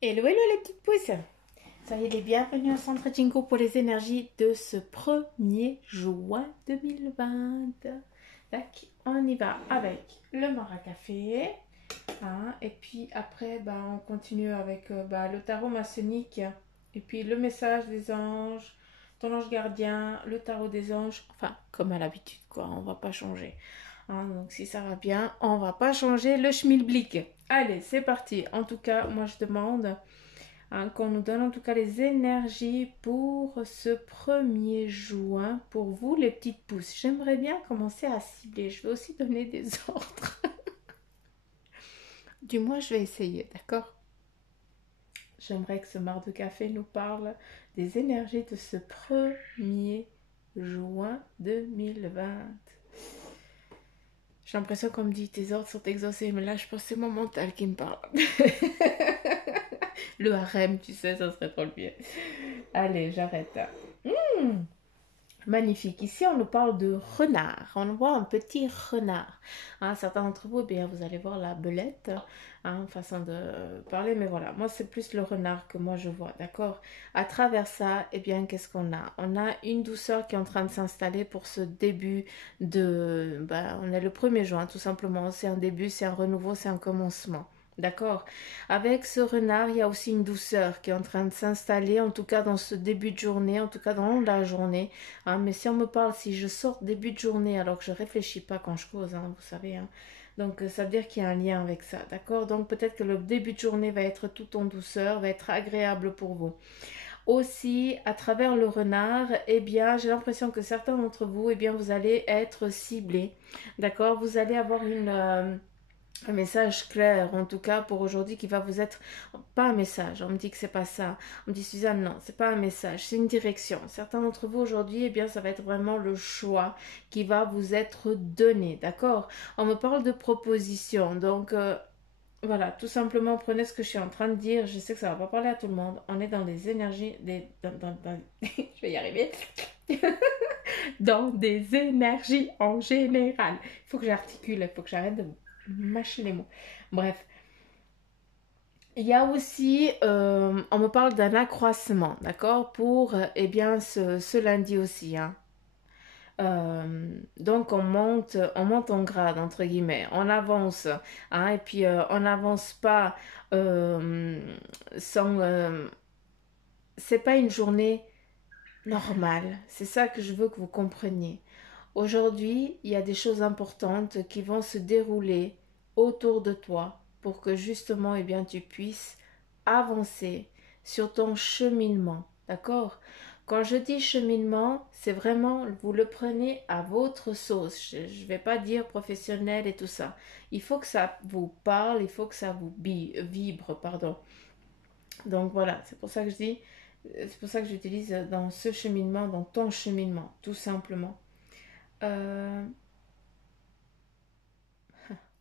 Hello, hello les petites pousses. Soyez les bienvenus au Centre Jingo pour les énergies de ce 1er juin 2020. Tac, on y va avec le maracafé. Hein, et puis après, on continue avec le tarot maçonnique. Et puis le message des anges, ton ange gardien, le tarot des anges. Enfin, comme à l'habitude, quoi, on va pas changer. Hein, donc si ça va bien, on va pas changer le schmilblick. Allez, c'est parti. En tout cas, moi je demande qu'on nous donne en tout cas les énergies pour ce 1er juin. Pour vous, les petites pousses, j'aimerais bien commencer à cibler. Je vais aussi donner des ordres. Du moins, je vais essayer, d'accord? J'aimerais que ce marc de café nous parle des énergies de ce 1er juin 2020. J'ai l'impression qu'on me dit tes ordres sont exaucés, mais là je pense que c'est mon mental qui me parle. Le harem, tu sais, ça serait trop le pied. Allez, j'arrête. Mmh. Magnifique. Ici, on nous parle de renard. On voit un petit renard. Hein, certains d'entre vous, eh bien, vous allez voir la belette, hein, façon de parler. Mais voilà, moi, c'est plus le renard que moi, je vois. D'accord. À travers ça, eh bien, qu'est-ce qu'on a? On a une douceur qui est en train de s'installer pour ce début de... on est le 1er juin, tout simplement. C'est un début, c'est un renouveau, c'est un commencement. D'accord. Avec ce renard, il y a aussi une douceur qui est en train de s'installer, en tout cas dans ce début de journée, en tout cas dans la journée. Hein, mais si on me parle, si je sors début de journée alors que je réfléchis pas quand je cause, hein, vous savez. Hein, donc ça veut dire qu'il y a un lien avec ça, d'accord? Donc peut-être que le début de journée va être tout en douceur, va être agréable pour vous. Aussi, à travers le renard, eh bien, j'ai l'impression que certains d'entre vous, eh bien, vous allez être ciblés, d'accord? Vous allez avoir un message clair, en tout cas pour aujourd'hui, qui va vous être pas un message. On me dit que c'est pas ça. On me dit Suzanne, non, c'est pas un message, c'est une direction. Certains d'entre vous aujourd'hui, eh bien, ça va être vraiment le choix qui va vous être donné, d'accord? On me parle de proposition, donc voilà, tout simplement prenez ce que je suis en train de dire. Je sais que ça va pas parler à tout le monde. On est dans des énergies, je vais y arriver. Dans des énergies en général. Il faut que j'articule, il faut que j'arrête de mâcher les mots. Bref, il y a aussi, on me parle d'un accroissement, d'accord, pour, eh bien, ce lundi aussi, hein. Donc on monte en grade entre guillemets, on avance, hein, et puis on n'avance pas euh, sans. C'est pas une journée normale. C'est ça que je veux que vous compreniez. Aujourd'hui, il y a des choses importantes qui vont se dérouler autour de toi pour que justement, eh bien, tu puisses avancer sur ton cheminement. D'accord? Quand je dis cheminement, c'est vraiment, vous le prenez à votre sauce. Je ne vais pas dire professionnel et tout ça. Il faut que ça vous parle, il faut que ça vous vibre, pardon. Donc voilà, c'est pour ça que je dis, c'est pour ça que j'utilise dans ce cheminement, dans ton cheminement, tout simplement. Euh,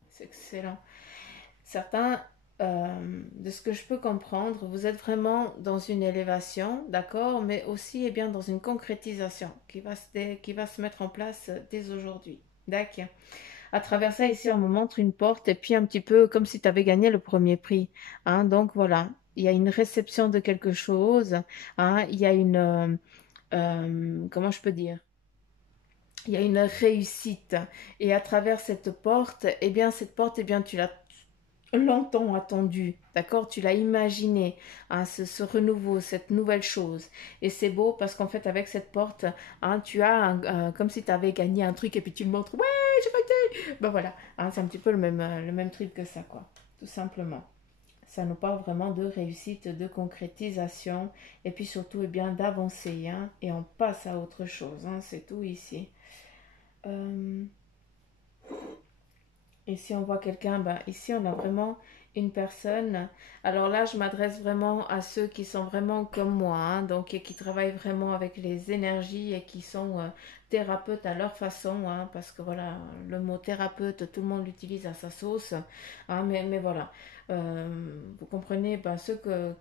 c'est excellent. Certains, de ce que je peux comprendre, vous êtes vraiment dans une élévation, d'accord, mais aussi eh bien, dans une concrétisation qui va se mettre en place dès aujourd'hui. D'accord. À travers ça, ici, on me montre une porte et puis un petit peu comme si tu avais gagné le premier prix. Hein, donc voilà, il y a une réception de quelque chose. Hein, il y a une... comment je peux dire? Il y a une réussite. Et à travers cette porte, eh bien, cette porte, eh bien, tu l'as longtemps attendue, d'accord? Tu l'as imaginé, hein, ce renouveau, cette nouvelle chose. Et c'est beau parce qu'en fait, avec cette porte, hein, tu as comme si tu avais gagné un truc et puis tu le montres. Ouais, j'ai gagné! Ben voilà, hein, c'est un petit peu le même truc que ça, quoi. Tout simplement. Ça nous parle vraiment de réussite, de concrétisation et puis surtout, eh bien, d'avancer, hein, et on passe à autre chose, hein, c'est tout ici. Euh, Et si on voit quelqu'un, ben ici on a vraiment une personne. Alors là, je m'adresse vraiment à ceux qui sont vraiment comme moi, hein, donc et qui travaillent vraiment avec les énergies et qui sont thérapeutes à leur façon, hein, parce que voilà, le mot thérapeute, tout le monde l'utilise à sa sauce, hein, mais voilà. Vous comprenez, ben,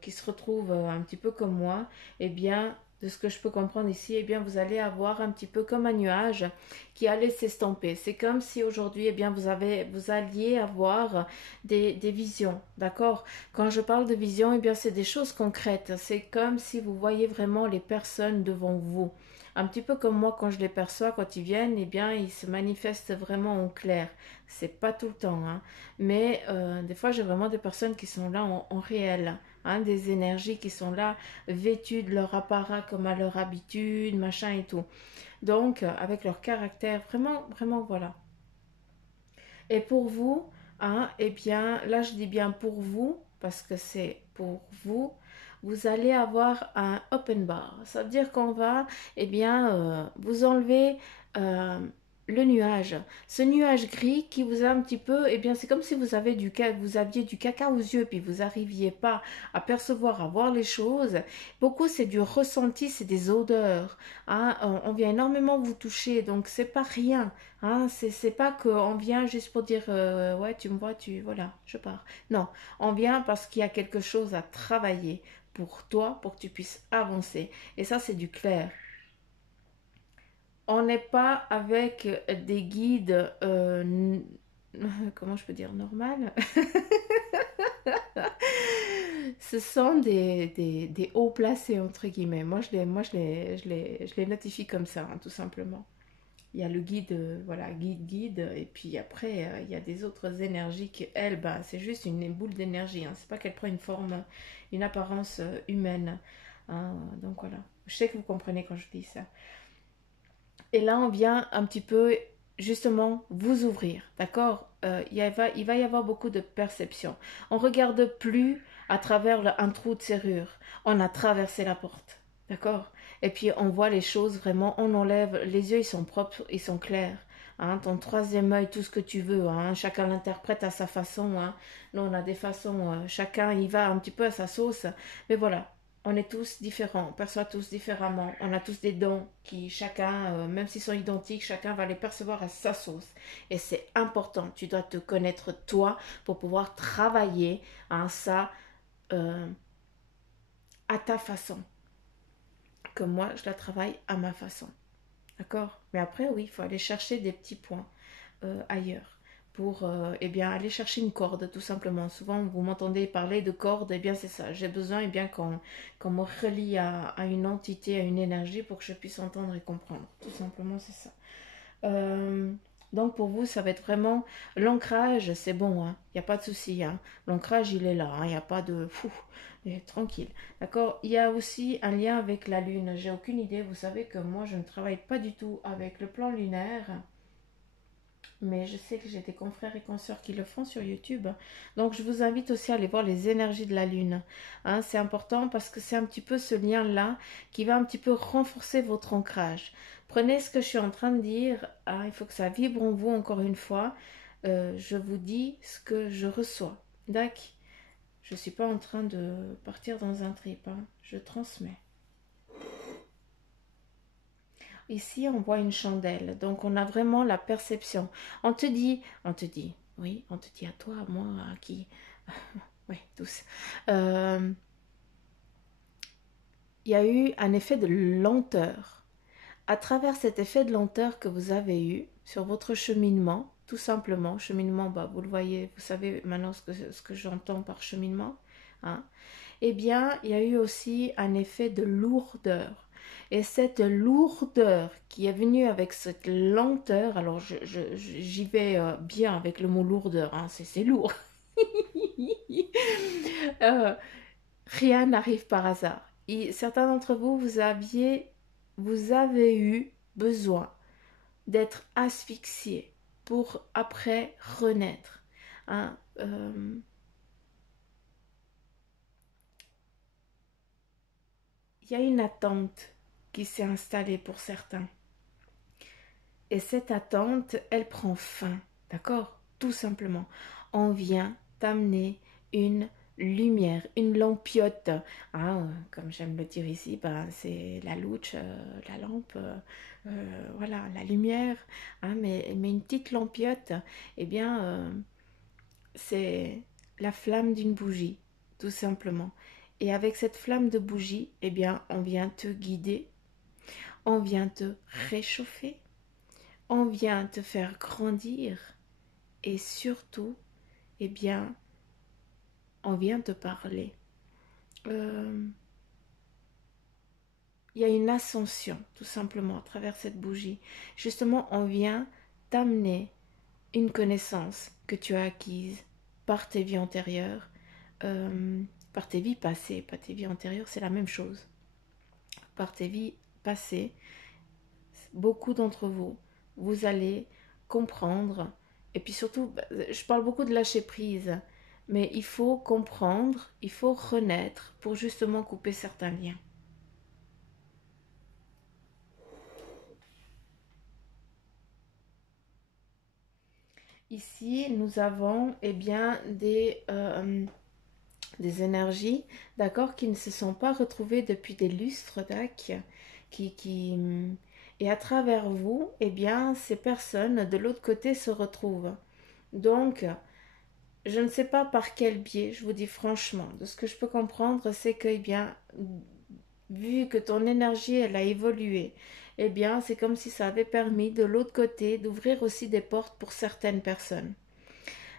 qui se retrouvent un petit peu comme moi, eh bien, de ce que je peux comprendre ici, eh bien, vous allez avoir un petit peu comme un nuage qui allait s'estomper. C'est comme si aujourd'hui, eh bien, vous alliez avoir des visions, d'accord? Quand je parle de vision, eh bien, c'est des choses concrètes. C'est comme si vous voyez vraiment les personnes devant vous. Un petit peu comme moi, quand je les perçois, quand ils viennent, eh bien, ils se manifestent vraiment en clair. C'est pas tout le temps, hein. Mais des fois, j'ai vraiment des personnes qui sont là en réel, hein, des énergies qui sont là, vêtues de leur apparat comme à leur habitude, machin et tout. Donc, avec leur caractère, vraiment, vraiment, voilà. Et pour vous, hein, eh bien, là, je dis bien pour vous, parce que c'est pour vous, vous allez avoir un open bar. Ça veut dire qu'on va, eh bien, vous enlever euh, le nuage. Ce nuage gris qui vous a un petit peu, eh bien, c'est comme si vous aviez du caca aux yeux, puis vous n'arriviez pas à percevoir, à voir les choses. Beaucoup, c'est du ressenti, c'est des odeurs, hein. On vient énormément vous toucher, donc c'est pas rien. Hein, c'est pas qu'on vient juste pour dire ouais, tu me vois, voilà, je pars. Non, on vient parce qu'il y a quelque chose à travailler pour toi, pour que tu puisses avancer. Et ça, c'est du clair. On n'est pas avec des guides, comment je peux dire, normal. Ce sont des hauts placés, entre guillemets. Je les notifie comme ça, hein, tout simplement. Il y a le guide, voilà, guide, et puis après, il y a des autres énergies qui, elle, bah, c'est juste une boule d'énergie, hein. C'est pas qu'elle prend une forme, une apparence humaine, hein. Donc voilà, je sais que vous comprenez quand je dis ça. Et là, on vient un petit peu, justement, vous ouvrir, d'accord? Il va y avoir beaucoup de perception. On regarde plus à travers un trou de serrure. On a traversé la porte, d'accord? Et puis, on voit les choses vraiment, on enlève, les yeux, ils sont propres, ils sont clairs. Hein, ton troisième œil, tout ce que tu veux, hein, chacun l'interprète à sa façon. Hein. Nous, on a des façons, chacun y va un petit peu à sa sauce. Mais voilà, on est tous différents, on perçoit tous différemment, on a tous des dons qui chacun, même s'ils sont identiques, chacun va les percevoir à sa sauce. Et c'est important, tu dois te connaître toi pour pouvoir travailler hein, ça euh, à ta façon. Comme moi, je la travaille à ma façon. D'accord? Mais après, oui, il faut aller chercher des petits points ailleurs pour eh bien, aller chercher une corde tout simplement. Souvent vous m'entendez parler de corde, eh bien c'est ça. J'ai besoin eh bien qu'on me relie à une entité, à une énergie pour que je puisse entendre et comprendre. Tout simplement c'est ça. Euh, donc pour vous, ça va être vraiment l'ancrage, c'est bon, hein. Il n'y a pas de souci. Hein. L'ancrage, il est là, hein. Il n'y a pas de fou, tranquille. D'accord. Il y a aussi un lien avec la lune. J'ai aucune idée. Vous savez que moi, je ne travaille pas du tout avec le plan lunaire. Mais je sais que j'ai des confrères et consoeurs qui le font sur YouTube. Donc je vous invite aussi à aller voir les énergies de la Lune. Hein, c'est important parce que c'est un petit peu ce lien-là qui va un petit peu renforcer votre ancrage. Prenez ce que je suis en train de dire. Hein, il faut que ça vibre en vous encore une fois. Je vous dis ce que je reçois. D'accord. Je ne suis pas en train de partir dans un trip. Hein, je transmets. Ici, on voit une chandelle, donc on a vraiment la perception. On te dit, oui, on te dit à toi, à moi, à qui, oui, tous. Il y a eu un effet de lenteur. À travers cet effet de lenteur que vous avez eu sur votre cheminement, tout simplement, cheminement, bah, vous le voyez, vous savez maintenant ce que j'entends par cheminement, hein, eh bien, il y a eu aussi un effet de lourdeur. Et cette lourdeur qui est venue avec cette lenteur, alors j'y vais bien avec le mot lourdeur, hein, c'est lourd. Euh, rien n'arrive par hasard. Et certains d'entre vous, vous avez eu besoin d'être asphyxié pour après renaître. Hein, il y a une attente qui s'est installée pour certains. Et cette attente, elle prend fin, d'accord? Tout simplement. On vient t'amener une lumière, une lampiote. Ah, comme j'aime le dire ici, ben, c'est la louche, la lampe, voilà, la lumière. Hein, mais une petite lampiote, eh bien, c'est la flamme d'une bougie, tout simplement. Et avec cette flamme de bougie, eh bien, on vient te guider, on vient te réchauffer, on vient te faire grandir et surtout, eh bien, on vient te parler. Il y a une ascension, tout simplement, à travers cette bougie. Justement, on vient t'amener une connaissance que tu as acquise par tes vies antérieures, par tes vies passées, pas tes vies antérieures, c'est la même chose. Par tes vies passées, beaucoup d'entre vous, vous allez comprendre, et puis surtout, je parle beaucoup de lâcher prise, mais il faut comprendre, il faut renaître pour justement couper certains liens. Ici, nous avons eh bien, des énergies, d'accord, qui ne se sont pas retrouvées depuis des lustres, qui, et à travers vous, eh bien, ces personnes de l'autre côté se retrouvent. Donc, je ne sais pas par quel biais, je vous dis franchement, de ce que je peux comprendre, c'est que, eh bien, vu que ton énergie, elle a évolué, eh bien, c'est comme si ça avait permis de l'autre côté d'ouvrir aussi des portes pour certaines personnes.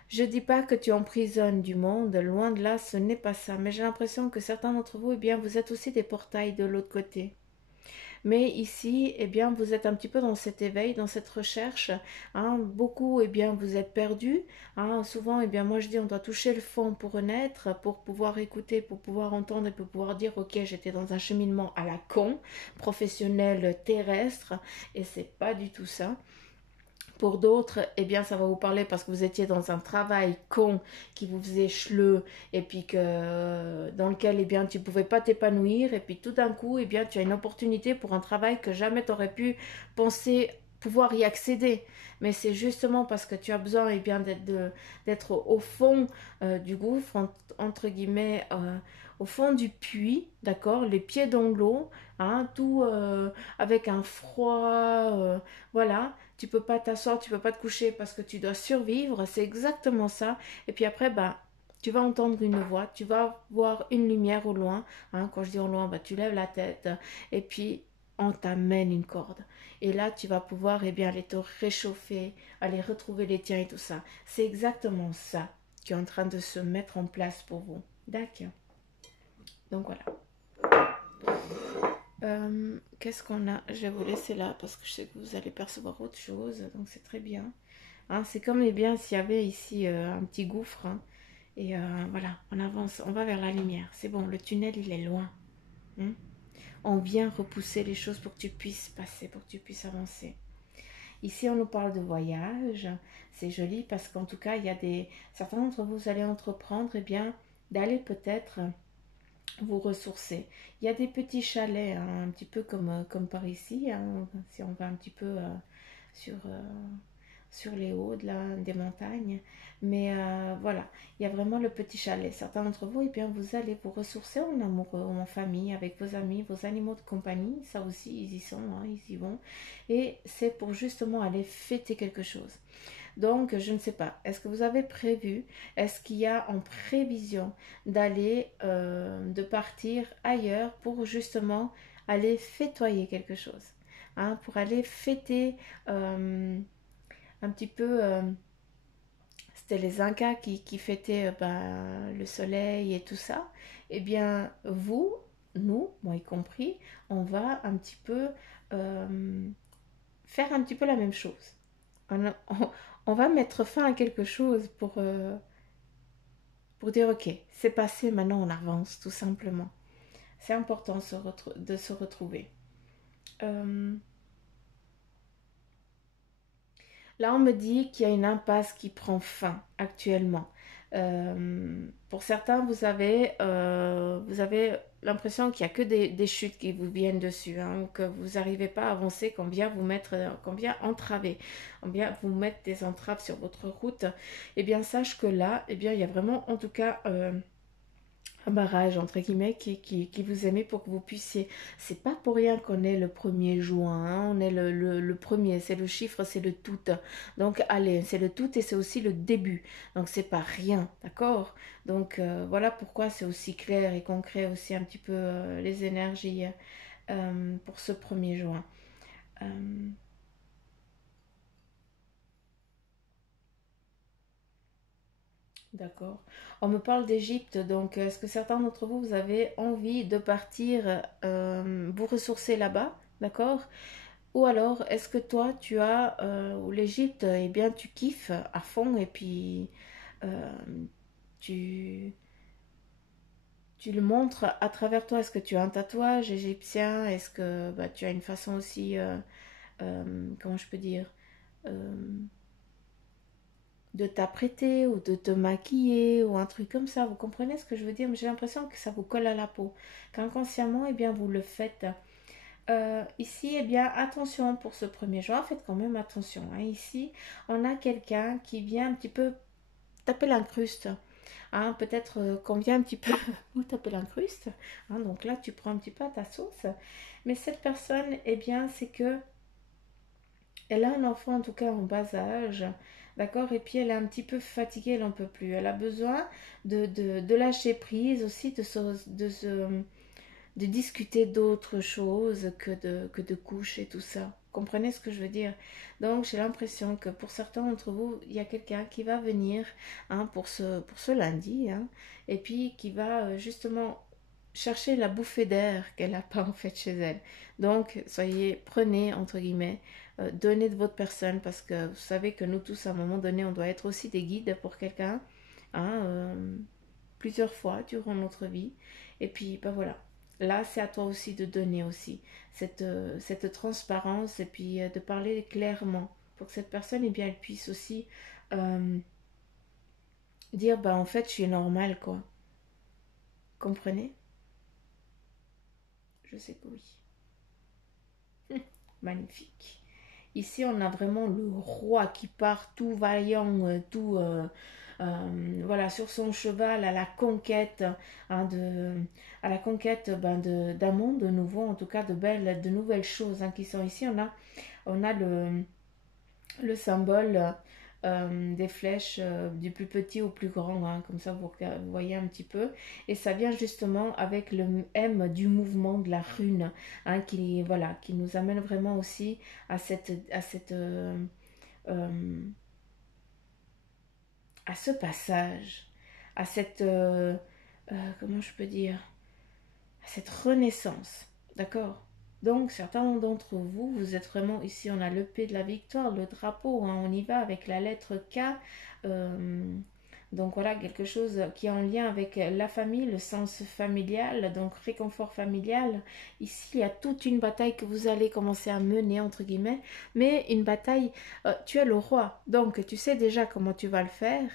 Je dis pas que tu emprisonnes du monde, loin de là, ce n'est pas ça, mais j'ai l'impression que certains d'entre vous, eh bien, vous êtes aussi des portails de l'autre côté. Mais ici, eh bien, vous êtes un petit peu dans cet éveil, dans cette recherche. Hein. Beaucoup, eh bien, vous êtes perdus. Hein. Souvent, eh bien, moi je dis, on doit toucher le fond pour renaître, pour pouvoir écouter, pour pouvoir entendre et pour pouvoir dire, ok, j'étais dans un cheminement à la con, professionnel, terrestre, et c'est pas du tout ça. Pour d'autres, eh bien, ça va vous parler parce que vous étiez dans un travail con qui vous faisait chleux et puis que dans lequel, eh bien, tu ne pouvais pas t'épanouir et puis tout d'un coup, eh bien, tu as une opportunité pour un travail que jamais tu aurais pu penser pouvoir y accéder. Mais c'est justement parce que tu as besoin, eh bien, d'être au fond du gouffre, entre guillemets, au fond du puits, d'accord, les pieds dans l'eau, hein, tout avec un froid, voilà. Tu peux pas t'asseoir, tu peux pas te coucher parce que tu dois survivre, c'est exactement ça. Et puis après, bah, tu vas entendre une voix, tu vas voir une lumière au loin. Hein, quand je dis au loin, bah, tu lèves la tête et puis on t'amène une corde. Et là, tu vas pouvoir eh bien, aller te réchauffer, aller retrouver les tiens et tout ça. C'est exactement ça qui est en train de se mettre en place pour vous. D'accord. Donc voilà. Qu'est-ce qu'on a? Je vais vous laisser là parce que je sais que vous allez percevoir autre chose, donc c'est très bien. Hein, c'est comme eh bien s'il y avait ici un petit gouffre. Hein, et voilà, on avance, on va vers la lumière. C'est bon, le tunnel il est loin. Hein. On vient repousser les choses pour que tu puisses passer, pour que tu puisses avancer. Ici, on nous parle de voyage. C'est joli parce qu'en tout cas, il y a certains d'entre vous, vous allez entreprendre eh bien d'aller peut-être vous ressourcer. Il y a des petits chalets, hein, un petit peu comme par ici, hein, si on va un petit peu sur, sur les hauts des montagnes. Mais voilà, il y a vraiment le petit chalet. Certains d'entre vous, eh bien, vous allez vous ressourcer en amoureux, en famille, avec vos amis, vos animaux de compagnie. Ça aussi, ils y sont, hein, ils y vont. Et c'est pour justement aller fêter quelque chose. Donc, je ne sais pas, est-ce que vous avez prévu, est-ce qu'il y a en prévision d'aller, de partir ailleurs pour justement aller fêtoyer quelque chose, hein, pour aller fêter un petit peu, c'était les Incas qui fêtaient ben, le soleil et tout ça, eh bien, vous, nous, moi y compris, on va un petit peu faire un petit peu la même chose. On va mettre fin à quelque chose pour dire ok, c'est passé, maintenant on avance tout simplement. C'est important de se retrouver. Euh, Là, on me dit qu'il y a une impasse qui prend fin actuellement. Pour certains, vous avez l'impression qu'il n'y a que des chutes qui vous viennent dessus, hein, que vous n'arrivez pas à avancer, qu'on vient entraver, qu'on vient vous mettre des entraves sur votre route. Eh bien, sache que là, eh bien, il y a vraiment, en tout cas, un barrage entre guillemets qui vous a mis pour que vous puissiez. C'est pas pour rien qu'on est le 1er juin, hein, on est le premier, c'est le chiffre, c'est le tout. Donc allez, c'est le tout et c'est aussi le début. Donc c'est pas rien, d'accord? Donc voilà pourquoi c'est aussi clair et concret aussi un petit peu les énergies pour ce 1er juin. Euh, D'accord. On me parle d'Égypte, donc est-ce que certains d'entre vous, vous avez envie de partir vous ressourcer là-bas, d'accord? Ou alors, est-ce que toi, tu as, ou l'Égypte, eh bien, tu kiffes à fond et puis euh, tu, tu le montres à travers toi? Est-ce que tu as un tatouage égyptien? Est-ce que bah, tu as une façon aussi, comment je peux dire, euh, de t'apprêter ou de te maquiller ou un truc comme ça. Vous comprenez ce que je veux dire? Mais j'ai l'impression que ça vous colle à la peau. Qu'inconsciemment, eh bien, vous le faites. Ici, eh bien, attention pour ce 1er juin. Faites quand même attention, hein. Ici, on a quelqu'un qui vient un petit peu taper l'incruste. Hein, peut-être qu'on vient un petit peu vous taper l'incruste. Hein, donc là, tu prends un petit peu à ta sauce. Mais cette personne, eh bien, c'est que elle a un enfant, en tout cas en bas âge, d'accord? Et puis elle est un petit peu fatiguée, elle n'en peut plus. Elle a besoin de lâcher prise aussi, de discuter d'autres choses que de couches et tout ça. Comprenez ce que je veux dire? Donc j'ai l'impression que pour certains d'entre vous, il y a quelqu'un qui va venir hein, pour ce lundi, hein, et puis qui va justement chercher la bouffée d'air qu'elle n'a pas en fait chez elle. Donc soyez, prenez entre guillemets, donnez de votre personne parce que vous savez que nous tous à un moment donné, on doit être aussi des guides pour quelqu'un, hein, plusieurs fois durant notre vie. Et puis ben voilà, là c'est à toi aussi de donner aussi cette transparence et puis de parler clairement pour que cette personne eh bien, elle puisse aussi euh, dire bah en fait je suis normale quoi. Comprenez? Je sais que oui. Magnifique. Ici, on a vraiment le roi qui part tout vaillant, voilà, sur son cheval à la conquête, hein, à la conquête ben, d'un monde nouveau, en tout cas de nouvelles choses hein, qui sont ici. On a le symbole des flèches du plus petit au plus grand, hein, comme ça vous voyez un petit peu. Et ça vient justement avec le M du mouvement de la rune, hein, voilà, qui nous amène vraiment aussi euh, à ce passage, à comment je peux dire, à cette renaissance. D'accord? Donc, certains d'entre vous, vous êtes vraiment ici, on a l'épée de la victoire, le drapeau, hein, on y va avec la lettre K. euh, donc voilà, quelque chose qui est en lien avec la famille, le sens familial, donc réconfort familial. Ici, il y a toute une bataille que vous allez commencer à mener, entre guillemets, mais une bataille, tu es le roi, donc tu sais déjà comment tu vas le faire.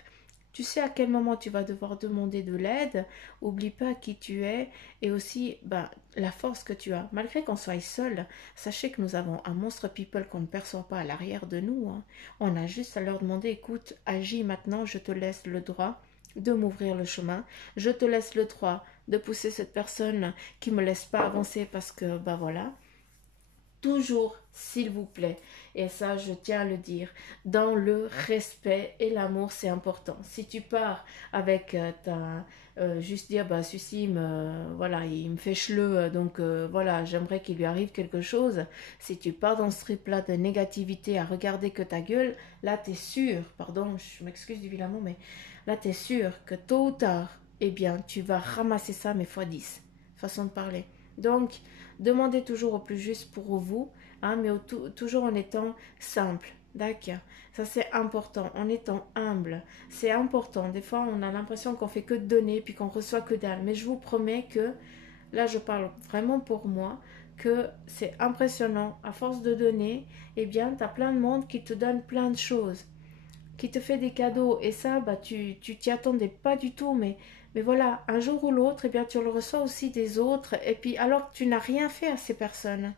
Tu sais à quel moment tu vas devoir demander de l'aide. Oublie pas qui tu es et aussi ben, la force que tu as. Malgré qu'on soit seul, sachez que nous avons un monstre people qu'on ne perçoit pas à l'arrière de nous, hein. On a juste à leur demander, écoute, agis maintenant, je te laisse le droit de m'ouvrir le chemin. Je te laisse le droit de pousser cette personne qui me laisse pas avancer parce que, ben voilà, toujours, s'il vous plaît, et ça je tiens à le dire, dans le respect et l'amour, c'est important. Si tu pars avec juste dire, bah celui-ci, voilà, il me fait cheleux, donc voilà, j'aimerais qu'il lui arrive quelque chose. Si tu pars dans ce trip-là de négativité à regarder que ta gueule, là t'es sûr, pardon, je m'excuse du vilain mot, mais là t'es sûr que tôt ou tard, eh bien, tu vas ramasser ça, mais fois 10 façon de parler. Donc, demandez toujours au plus juste pour vous, hein, mais toujours en étant simple. D'accord. Ça, c'est important. En étant humble. C'est important. Des fois, on a l'impression qu'on fait que donner puis qu'on reçoit que dalle. Mais je vous promets que, là, je parle vraiment pour moi, que c'est impressionnant. À force de donner, eh bien, tu as plein de monde qui te donne plein de choses, qui te fait des cadeaux. Et ça, bah, tu t'y attendais pas du tout. Mais voilà, un jour ou l'autre, eh bien, tu le reçois aussi des autres. Et puis, alors que tu n'as rien fait à ces personnes.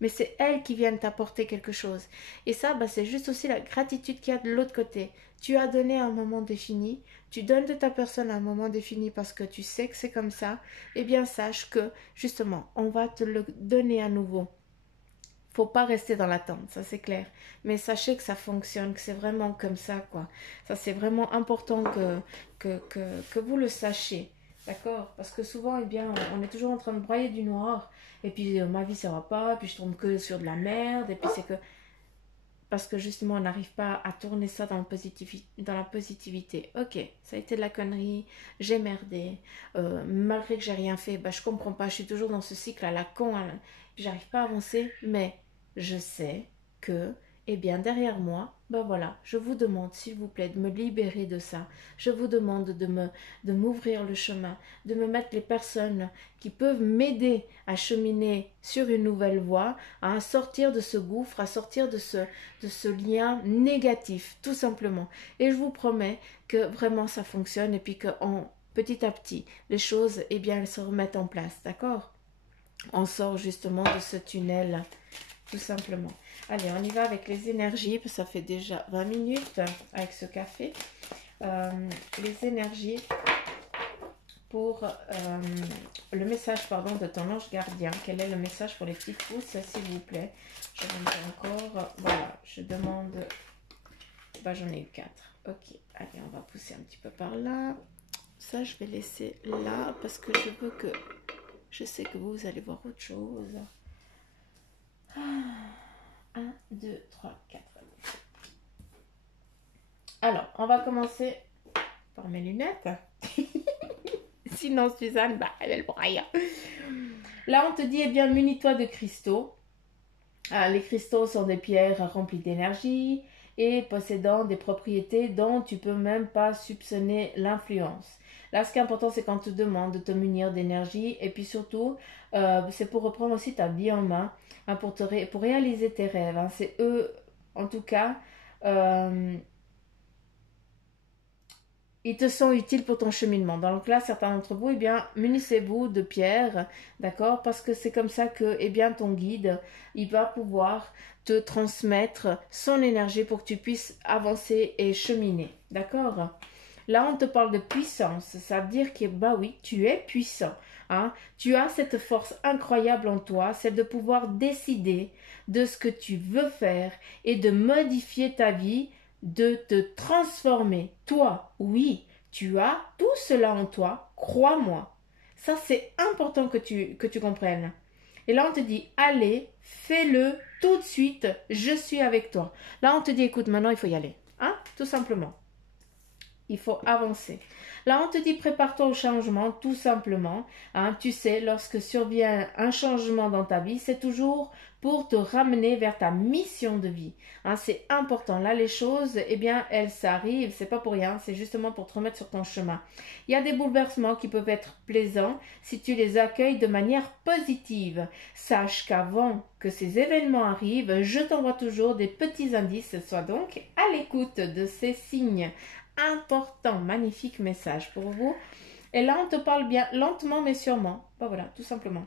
Mais c'est elles qui viennent t'apporter quelque chose. Et ça, bah, c'est juste aussi la gratitude qu'il y a de l'autre côté. Tu as donné à un moment défini. tu donnes de ta personne à un moment défini parce que tu sais que c'est comme ça, eh bien sache que justement, on va te le donner à nouveau. Faut pas rester dans l'attente, ça c'est clair. Mais sachez que ça fonctionne, que c'est vraiment comme ça, quoi. Ça c'est vraiment important que vous le sachiez. D'accord? Parce que souvent, eh bien, on est toujours en train de broyer du noir. Et puis, ma vie, ça va pas. Puis, je tombe que sur de la merde. Et puis, c'est que... Parce que justement, on n'arrive pas à tourner ça dans, dans la positivité. Ok, ça a été de la connerie. J'ai merdé. Malgré que j'ai rien fait, bah, je comprends pas. Je suis toujours dans ce cycle à la con. J'arrive pas à avancer. Mais je sais que, eh bien, derrière moi, ben voilà, je vous demande, s'il vous plaît, de me libérer de ça. Je vous demande de m'ouvrir le chemin, de me mettre les personnes qui peuvent m'aider à cheminer sur une nouvelle voie, à sortir de ce gouffre, à sortir de ce lien négatif, tout simplement. Et je vous promets que vraiment ça fonctionne et puis que petit à petit, les choses, eh bien, elles se remettent en place, d'accord? On sort justement de ce tunnel, tout simplement. Allez, on y va avec les énergies, parce que ça fait déjà 20 minutes avec ce café. Les énergies pour le message, pardon, de ton ange gardien. Quel est le message pour les petites pousses, s'il vous plaît? Je vais encore, voilà, je demande, bah, j'en ai eu 4. Ok, allez, on va pousser un petit peu par là. Ça, je vais laisser là, parce que je veux que, je sais que vous allez voir autre chose. 1, 2, 3, 4. Alors, on va commencer par mes lunettes. Sinon, Suzanne, bah, elle braille. Là, on te dit, eh bien, munis-toi de cristaux. Les cristaux sont des pierres remplies d'énergie et possédant des propriétés dont tu peux même pas soupçonner l'influence. Là, ce qui est important, c'est qu'on te demande de te munir d'énergie et puis surtout, c'est pour reprendre aussi ta vie en main, hein, pour réaliser tes rêves. Hein. C'est eux, en tout cas, ils te sont utiles pour ton cheminement. Donc là, certains d'entre vous, eh bien, munissez-vous de pierres, d'accord? Parce que c'est comme ça que, eh bien, ton guide, il va pouvoir te transmettre son énergie pour que tu puisses avancer et cheminer, d'accord? Là, on te parle de puissance. Ça veut dire que, bah oui, tu es puissant. Hein? Tu as cette force incroyable en toi, c'est de pouvoir décider de ce que tu veux faire et de modifier ta vie, de te transformer. Toi, oui, tu as tout cela en toi, crois-moi. Ça, c'est important que tu comprennes. Et là, on te dit, allez, fais-le tout de suite, je suis avec toi. Là, on te dit, écoute, maintenant, il faut y aller. Hein? Tout simplement. Il faut avancer. Là, on te dit prépare-toi au changement, tout simplement. Hein, tu sais, lorsque survient un changement dans ta vie, c'est toujours pour te ramener vers ta mission de vie. Hein, c'est important. Là, les choses, eh bien, elles s'arrivent. C'est pas pour rien. C'est justement pour te remettre sur ton chemin. Il y a des bouleversements qui peuvent être plaisants si tu les accueilles de manière positive. Sache qu'avant que ces événements arrivent, je t'envoie toujours des petits indices. Sois donc à l'écoute de ces signes. Important, magnifique message pour vous. Et là, on te parle bien lentement mais sûrement. Ben voilà, tout simplement.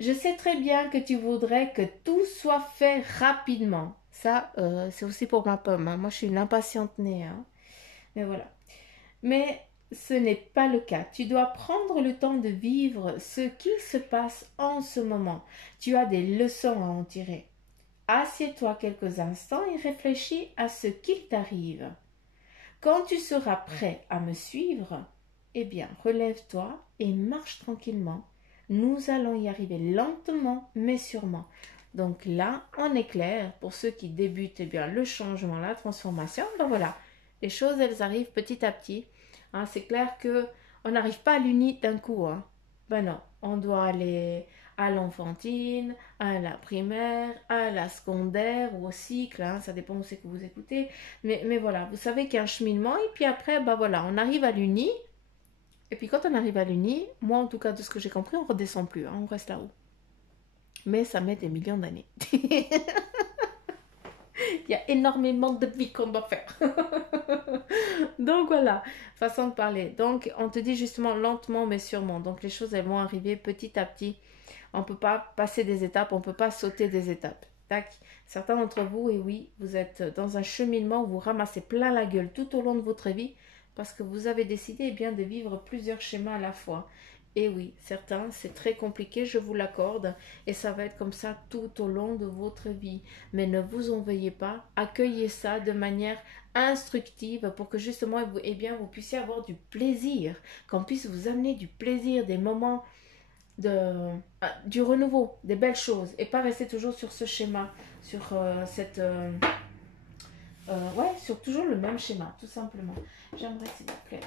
Je sais très bien que tu voudrais que tout soit fait rapidement. Ça, c'est aussi pour ma pomme. Hein. Moi, je suis une impatiente née. Hein. Mais voilà. Mais ce n'est pas le cas. Tu dois prendre le temps de vivre ce qui se passe en ce moment. Tu as des leçons à en tirer. Assieds-toi quelques instants et réfléchis à ce qu'il t'arrive. Quand tu seras prêt à me suivre, eh bien, relève-toi et marche tranquillement. Nous allons y arriver lentement, mais sûrement. Donc là, on est clair, pour ceux qui débutent eh bien, le changement, la transformation, ben voilà, les choses, elles arrivent petit à petit. Hein, c'est clair que on n'arrive pas à l'uni d'un coup. Hein. Ben non, on doit aller à l'enfantine, à la primaire, à la secondaire ou au cycle, hein, ça dépend où c'est que vous écoutez. Mais voilà, vous savez qu'il y a un cheminement et puis après, bah voilà, on arrive à l'uni. Et puis quand on arrive à l'uni, moi en tout cas de ce que j'ai compris, on redescend plus, hein, on reste là-haut. Mais ça met des millions d'années. Il y a énormément de vie qu'on doit faire. Donc voilà, façon de parler. Donc on te dit justement lentement mais sûrement. Donc les choses elles vont arriver petit à petit. On ne peut pas passer des étapes, on ne peut pas sauter des étapes. Tac. Certains d'entre vous, et oui, vous êtes dans un cheminement où vous ramassez plein la gueule tout au long de votre vie. parce que vous avez décidé bien de vivre plusieurs schémas à la fois. Et oui, certains, c'est très compliqué, je vous l'accorde, et ça va être comme ça tout au long de votre vie. Mais ne vous en veuillez pas, accueillez ça de manière instructive pour que justement, vous, eh bien, vous puissiez avoir du plaisir, qu'on puisse vous amener du plaisir, des moments du renouveau, des belles choses, et pas rester toujours sur ce schéma, sur ouais, sur toujours le même schéma, tout simplement. J'aimerais, s'il vous plaît,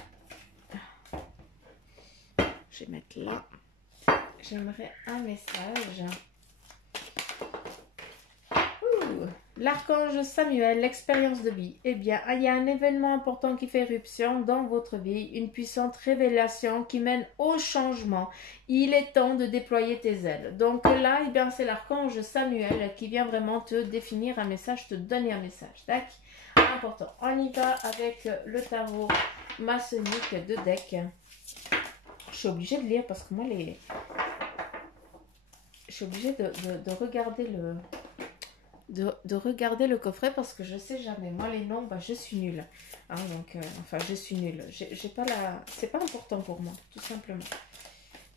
je vais mettre là. J'aimerais un message. L'archange Samuel, l'expérience de vie. Eh bien, il y a un événement important qui fait éruption dans votre vie, une puissante révélation qui mène au changement. Il est temps de déployer tes ailes. Donc là, eh bien, c'est l'archange Samuel qui vient vraiment te définir un message, te donner un message. D'accord? Important. On y va avec le tarot maçonnique de deck. Je suis obligée de lire parce que moi, je suis obligée de regarder de regarder le coffret parce que je sais jamais. Moi, les noms, bah, je suis nulle. Hein, donc, enfin, je suis nulle. J'ai pas la... C'est pas important pour moi, tout simplement.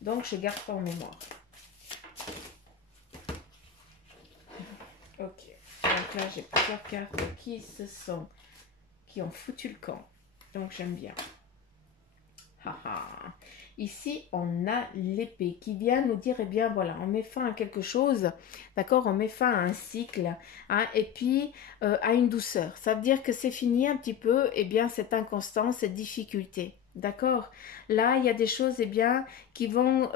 Donc, je garde pas en mémoire. Ok. Donc là, j'ai plusieurs cartes qui ont foutu le camp. Donc, j'aime bien. Haha. Ici, on a l'épée qui vient nous dire, eh bien, voilà, on met fin à quelque chose, d'accord? On met fin à un cycle, hein, et puis à une douceur. Ça veut dire que c'est fini un petit peu, eh bien, cette inconstance, cette difficulté, d'accord? Là, il y a des choses, eh bien, qui vont...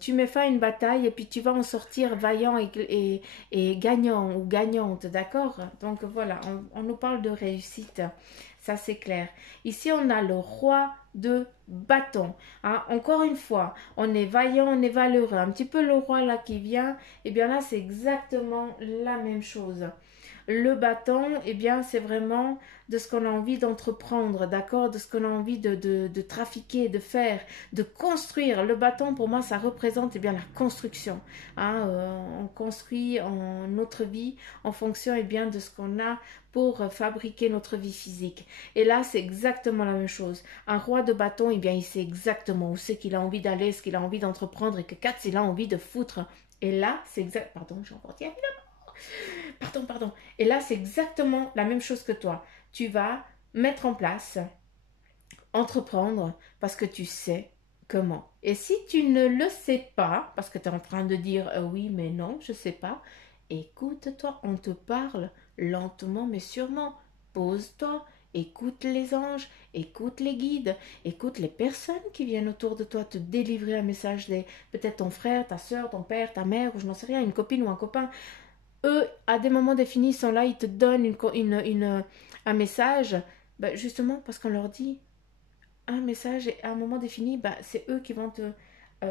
tu mets fin à une bataille et puis tu vas en sortir vaillant et gagnant ou gagnante, d'accord? Donc, voilà, on nous parle de réussite. Ça, c'est clair. Ici, on a le roi de bâton. Hein, encore une fois, on est vaillant, on est valeureux. Un petit peu le roi là qui vient, et bien là, c'est exactement la même chose. Le bâton, eh bien, c'est vraiment de ce qu'on a envie d'entreprendre, d'accord? De ce qu'on a envie de trafiquer, de faire, de construire. Le bâton, pour moi, ça représente eh bien, la construction. Hein, on construit notre vie en fonction eh bien, de ce qu'on a pour fabriquer notre vie physique. Et là, c'est exactement la même chose. Un roi de bâton, eh bien, il sait exactement où c'est qu'il a envie d'aller, ce qu'il a envie d'entreprendre et que quatre, il a envie de foutre. Et là, c'est exact... Pardon, j'ai encore dit pardon. Et là, c'est exactement la même chose que toi. Tu vas mettre en place, entreprendre, parce que tu sais comment. Et si tu ne le sais pas, parce que tu es en train de dire oui, mais non, je ne sais pas, écoute-toi, on te parle lentement mais sûrement. Pose-toi, écoute les anges, écoute les guides, écoute les personnes qui viennent autour de toi te délivrer un message, peut-être ton frère, ta soeur, ton père, ta mère, ou je n'en sais rien, une copine ou un copain. Eux, à des moments définis, ils sont là, ils te donnent un message, ben justement parce qu'on leur dit un message et à un moment défini, ben, c'est eux qui vont te,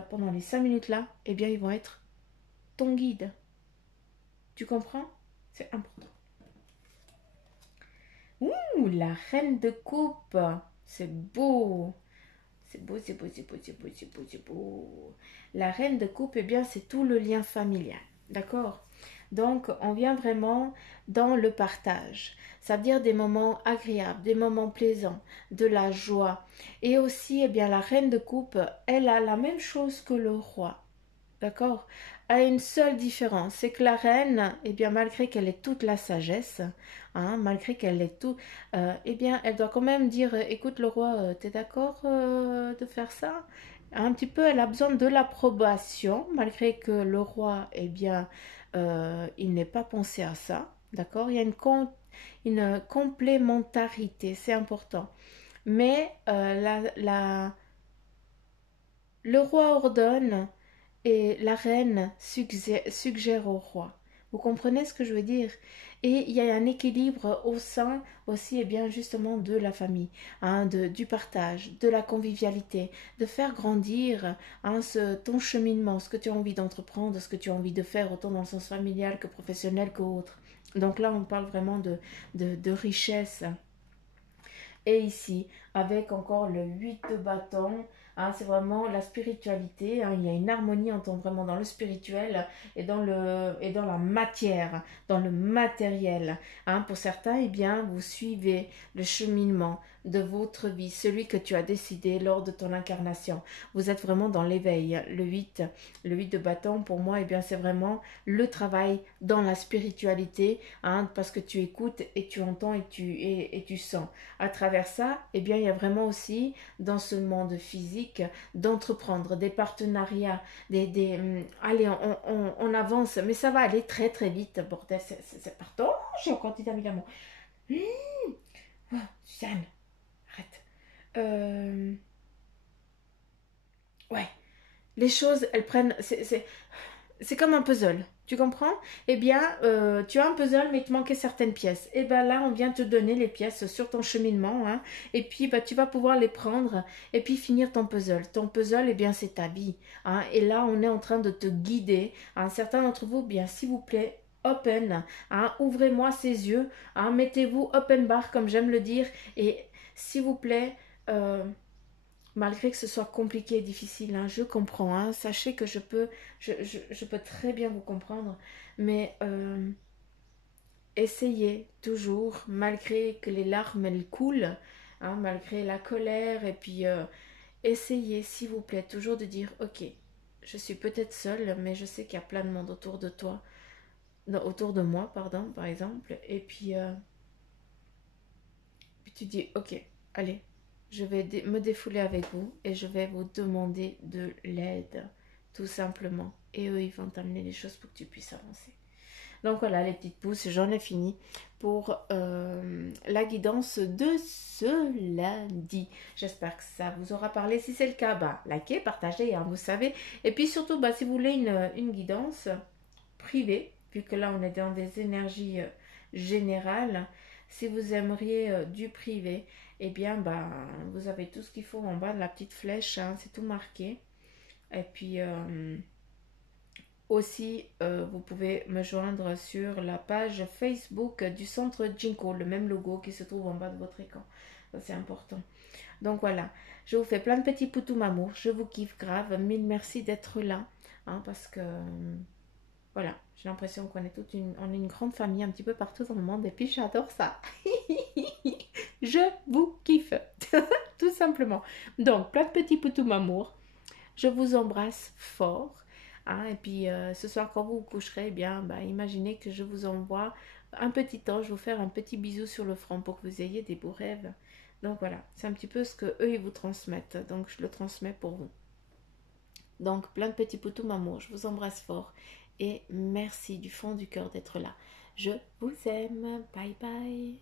pendant les 5 minutes là, eh bien ils vont être ton guide. Tu comprends? C'est important. Ouh, la reine de coupe. C'est beau. C'est beau, c'est beau, c'est beau, c'est beau, c'est beau, c'est beau. La reine de coupe, eh bien, c'est tout le lien familial. D'accord? Donc, on vient vraiment dans le partage. Ça veut dire des moments agréables, des moments plaisants, de la joie. Et aussi, eh bien, la reine de coupe, elle a la même chose que le roi. D'accord? A une seule différence, c'est que la reine, eh bien, malgré qu'elle ait toute la sagesse, hein, malgré qu'elle ait tout, eh bien, elle doit quand même dire, écoute le roi, t'es d'accord de faire ça? Un petit peu, elle a besoin de l'approbation, malgré que le roi, eh bien, il n'est pas pensé à ça, d'accord? Il y a une complémentarité, c'est important. Mais le roi ordonne et la reine suggère au roi. Vous comprenez ce que je veux dire? Et il y a un équilibre au sein aussi, et bien justement, de la famille, hein, du partage, de la convivialité, de faire grandir hein, ton cheminement, ce que tu as envie d'entreprendre, ce que tu as envie de faire, autant dans le sens familial que professionnel qu'autre. Donc là, on parle vraiment de richesse. Et ici, avec encore le 8 de bâton. Hein, c'est vraiment la spiritualité. Hein, il y a une harmonie vraiment dans le spirituel et dans la matière, dans le matériel. Hein, pour certains, eh bien, vous suivez le cheminement de votre vie, celui que tu as décidé lors de ton incarnation. Vous êtes vraiment dans l'éveil. Le 8 de bâton, pour moi, eh bien, c'est vraiment le travail dans la spiritualité, hein, parce que tu écoutes et tu entends et tu sens. À travers ça, eh bien, il y a vraiment aussi, dans ce monde physique, d'entreprendre des partenariats, allez, on avance, mais ça va aller très très vite, bordel, pardon, j'ai encore dit évidemment. Oh, Suzanne, arrête. Ouais, les choses, elles prennent, c'est comme un puzzle, tu comprends? Eh bien, tu as un puzzle, mais il te manquait certaines pièces. Et bien là, on vient te donner les pièces sur ton cheminement, hein, et puis bah, tu vas pouvoir les prendre et puis finir ton puzzle. Ton puzzle, eh bien, c'est ta vie. Hein, et là, on est en train de te guider. Hein, certains d'entre vous, bien, s'il vous plaît, open, hein, ouvrez-moi ces yeux, hein, mettez-vous open bar, comme j'aime le dire, et s'il vous plaît, malgré que ce soit compliqué et difficile, hein, je comprends, hein, sachez que je peux très bien vous comprendre, mais essayez toujours, malgré que les larmes elles coulent, hein, malgré la colère, et puis essayez s'il vous plaît toujours de dire, ok, je suis peut-être seule, mais je sais qu'il y a plein de monde autour de toi, non, autour de moi, pardon, par exemple, et puis tu dis, ok, allez, je vais me défouler avec vous et je vais vous demander de l'aide, tout simplement. Et eux, ils vont t'amener les choses pour que tu puisses avancer. Donc voilà, les petites pousses, j'en ai fini pour la guidance de ce lundi. J'espère que ça vous aura parlé. Si c'est le cas, bah, likez, partagez, hein, vous savez. Et puis surtout, bah, si vous voulez une guidance privée, vu que là, on est dans des énergies générales, si vous aimeriez du privé, eh bien, bah, vous avez tout ce qu'il faut en bas de la petite flèche, hein, c'est tout marqué. Et puis, aussi, vous pouvez me joindre sur la page Facebook du centre Jinko, le même logo qui se trouve en bas de votre écran. Ça, c'est important. Donc voilà, je vous fais plein de petits poutous mamour. Je vous kiffe grave. Mille merci d'être là. Hein, parce que, voilà, j'ai l'impression qu'on est on est une grande famille un petit peu partout dans le monde. Et puis j'adore ça. Je vous kiffe. Tout simplement. Donc, plein de petits poutous mamour. Je vous embrasse fort. Hein, et puis ce soir quand vous vous coucherez, eh bien, bah, imaginez que je vous envoie un petit ange, vous faire un petit bisou sur le front pour que vous ayez des beaux rêves. Donc voilà, c'est un petit peu ce que eux ils vous transmettent. Donc je le transmets pour vous. Donc plein de petits poutous mamour, je vous embrasse fort et merci du fond du cœur d'être là. Je vous aime. Bye bye.